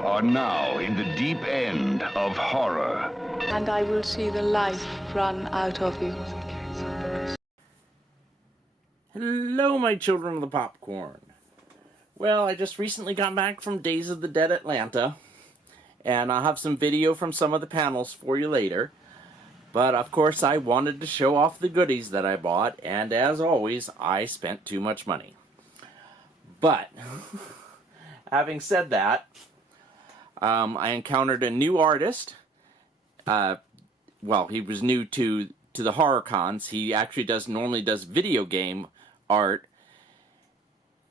are now in the deep end of horror. And I will see the life run out of you. Hello, my children of the popcorn. Well, I just recently got back from Days of the Dead Atlanta, and I'll have some video from some of the panels for you later. But, of course, I wanted to show off the goodies that I bought, and as always, I spent too much money. But, having said that, I encountered a new artist. Well, he was new to the horror cons. He actually normally does video game art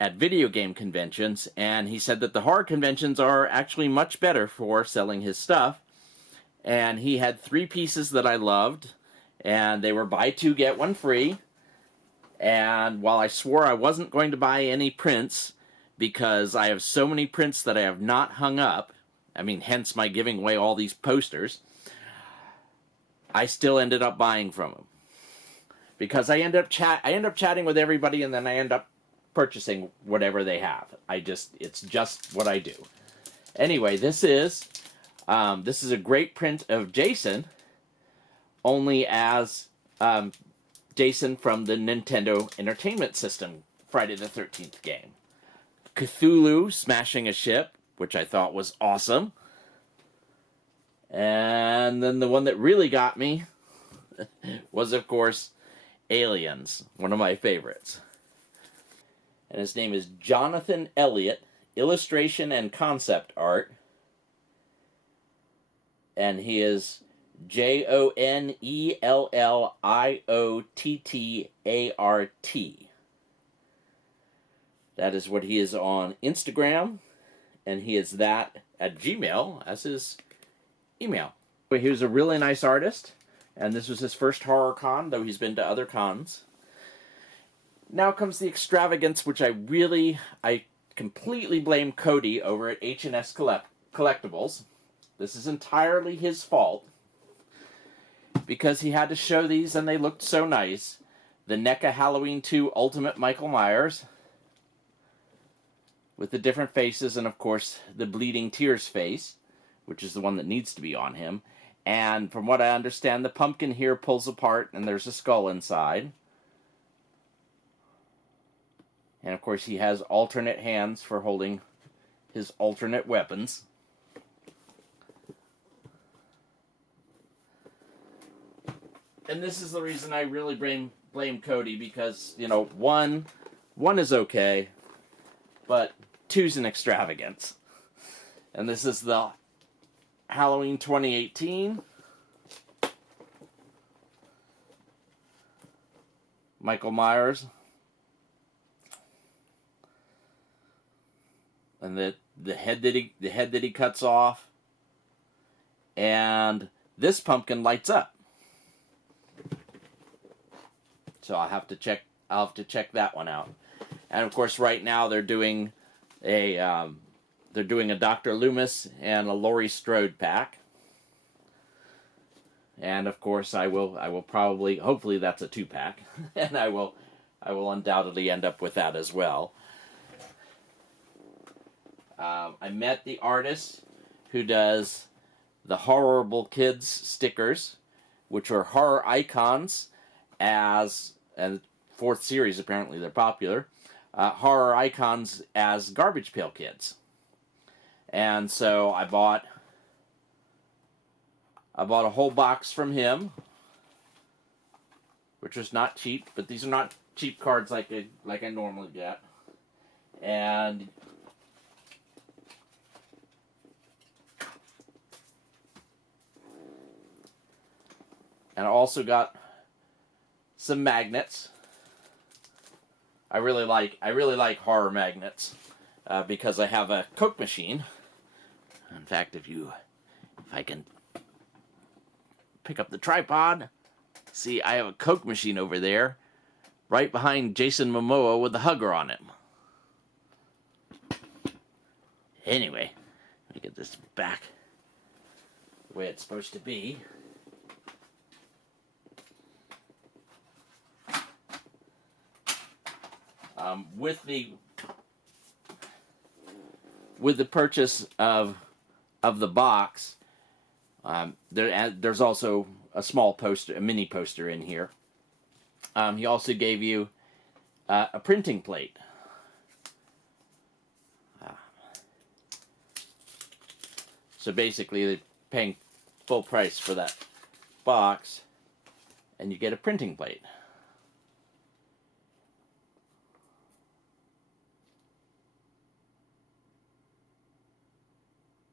at video game conventions, and he said that the horror conventions are actually much better for selling his stuff. And he had 3 pieces that I loved, and they were buy 2 get 1 free. And while I swore I wasn't going to buy any prints because I have so many prints that I have not hung up, I mean, hence my giving away all these posters, I still ended up buying from him. Because I end up chatting with everybody, and then I end up purchasing whatever they have. It's just what I do. Anyway, this is a great print of Jason, only as Jason from the Nintendo Entertainment System Friday the 13th game. Cthulhu smashing a ship, which I thought was awesome. And then the one that really got me was, of course, Aliens, one of my favorites. And his name is Jonathan Elliott, illustration and concept art. And he is JONELLIOTTART. That is what he is on Instagram, and he is that at Gmail as his email. He was a really nice artist, and this was his first horror con, though he's been to other cons. Now comes the extravagance, which I completely blame Cody over at H&S Collectibles. This is entirely his fault, because he had to show these and they looked so nice. The NECA Halloween 2 Ultimate Michael Myers, with the different faces, and of course the Bleeding Tears face, which is the one that needs to be on him. And from what I understand, the pumpkin here pulls apart and there's a skull inside. And of course he has alternate hands for holding his alternate weapons. And this is the reason I really blame Cody, because, you know, one is okay, but 2's an extravagance. And this is the Halloween 2018 Michael Myers. And the head that he cuts off. And this pumpkin lights up. So I'll have to check that one out. And of course, right now they're doing a Dr. Loomis and a Laurie Strode pack. And of course, I will probably, hopefully that's a 2-pack, and I will undoubtedly end up with that as well. I met the artist who does the Horrible Kids stickers, which are horror icons and 4th series, apparently they're popular, horror icons as Garbage Pail Kids. And so I bought a whole box from him, which was not cheap, but these are not cheap cards like I normally get. And I also got some magnets. I really like horror magnets because I have a Coke machine. In fact, if I can pick up the tripod, see, I have a Coke machine over there, right behind Jason Momoa with the hugger on him. Anyway, let me get this back the way it's supposed to be. With the purchase of of the box, there's also a small poster, a mini poster in here. He also gave you a printing plate. So basically, they're paying full price for that box, and you get a printing plate.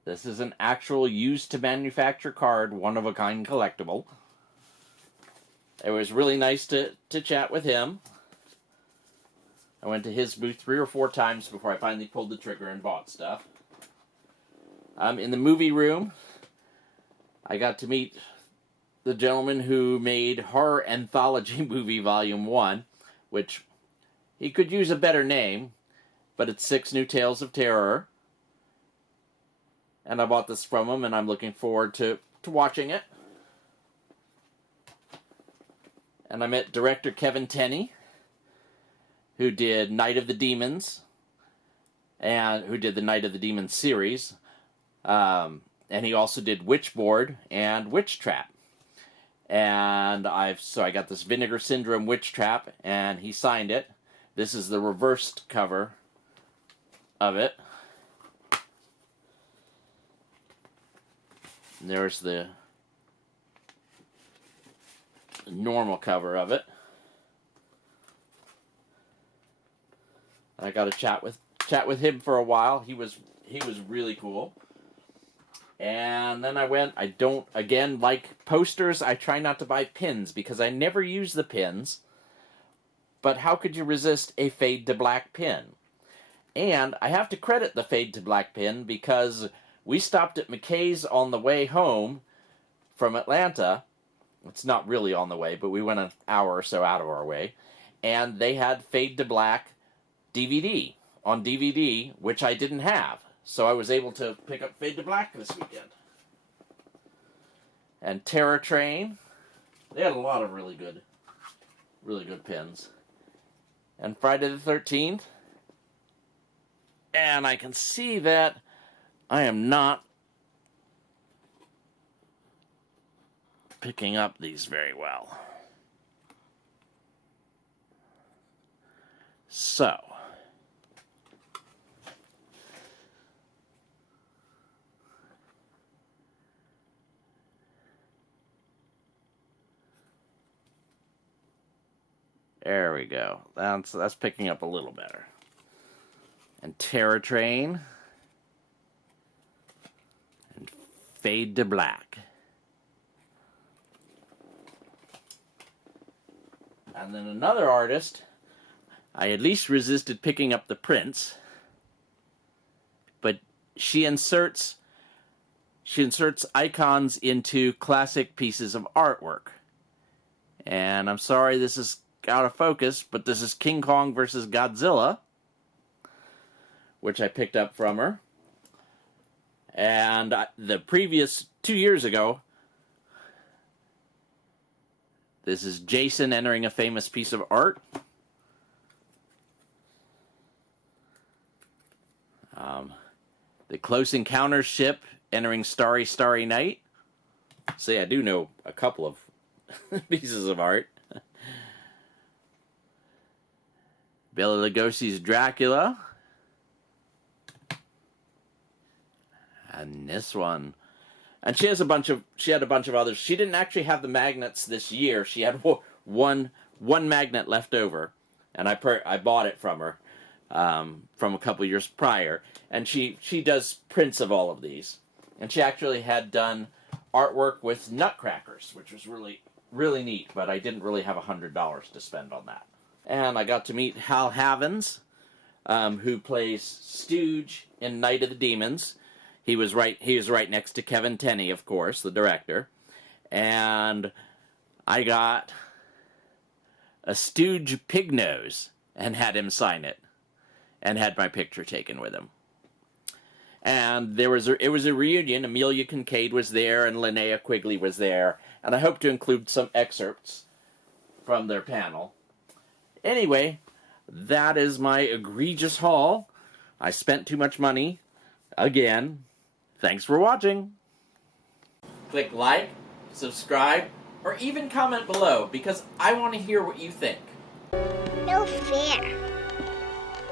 This is an actual used-to-manufacture card, one-of-a-kind collectible. It was really nice to chat with him. I went to his booth 3 or 4 times before I finally pulled the trigger and bought stuff. In the movie room, I got to meet the gentleman who made Horror Anthology Movie Volume 1, which he could use a better name, but it's 6 New Tales of Terror. And I bought this from him, and I'm looking forward to watching it. And I met director Kevin Tenney, who did Night of the Demons, and who did the Night of the Demons series. And he also did Witchboard and Witch Trap. And so I got this Vinegar Syndrome Witch Trap, and he signed it. This is the reversed cover of it. And there's the normal cover of it. I got to chat with him for a while. He was really cool. And then I don't, again, like posters, I try not to buy pins because I never use the pins. But how could you resist a Fade to Black pin? And I have to credit the Fade to Black pin because we stopped at McKay's on the way home from Atlanta. It's not really on the way, but we went an hour or so out of our way. And they had Fade to Black DVD on DVD, which I didn't have. So I was able to pick up Fade to Black this weekend. And Terror Train. They had a lot of really good pins. And Friday the 13th. And I can see that I am not picking up these very well. So, there we go. That's picking up a little better. And Terror Train. And Fade to Black. And then another artist, I at least resisted picking up the prints, but she inserts icons into classic pieces of artwork. And I'm sorry this is out of focus, but this is King Kong versus Godzilla, which I picked up from her. And the previous 2 years ago, this is Jason entering a famous piece of art. The Close Encounters ship entering Starry, Starry Night. See, I do know a couple of pieces of art. Bela Lugosi's Dracula. And this one. And she had a bunch of others. She didn't actually have the magnets this year. She had one magnet left over. And I bought it from her from a couple years prior. And she does prints of all of these. And she actually had done artwork with Nutcrackers, which was really, really neat. But I didn't really have $100 to spend on that. And I got to meet Hal Havins, who plays Stooge in Night of the Demons. He was right next to Kevin Tenney, of course, the director. And I got a Stooge pig nose and had him sign it. And had my picture taken with him. And it was a reunion. Amelia Kincaid was there and Linnea Quigley was there. And I hope to include some excerpts from their panel. Anyway, that is my egregious haul. I spent too much money. Again. Thanks for watching. Click like, subscribe, or even comment below because I want to hear what you think. No fair.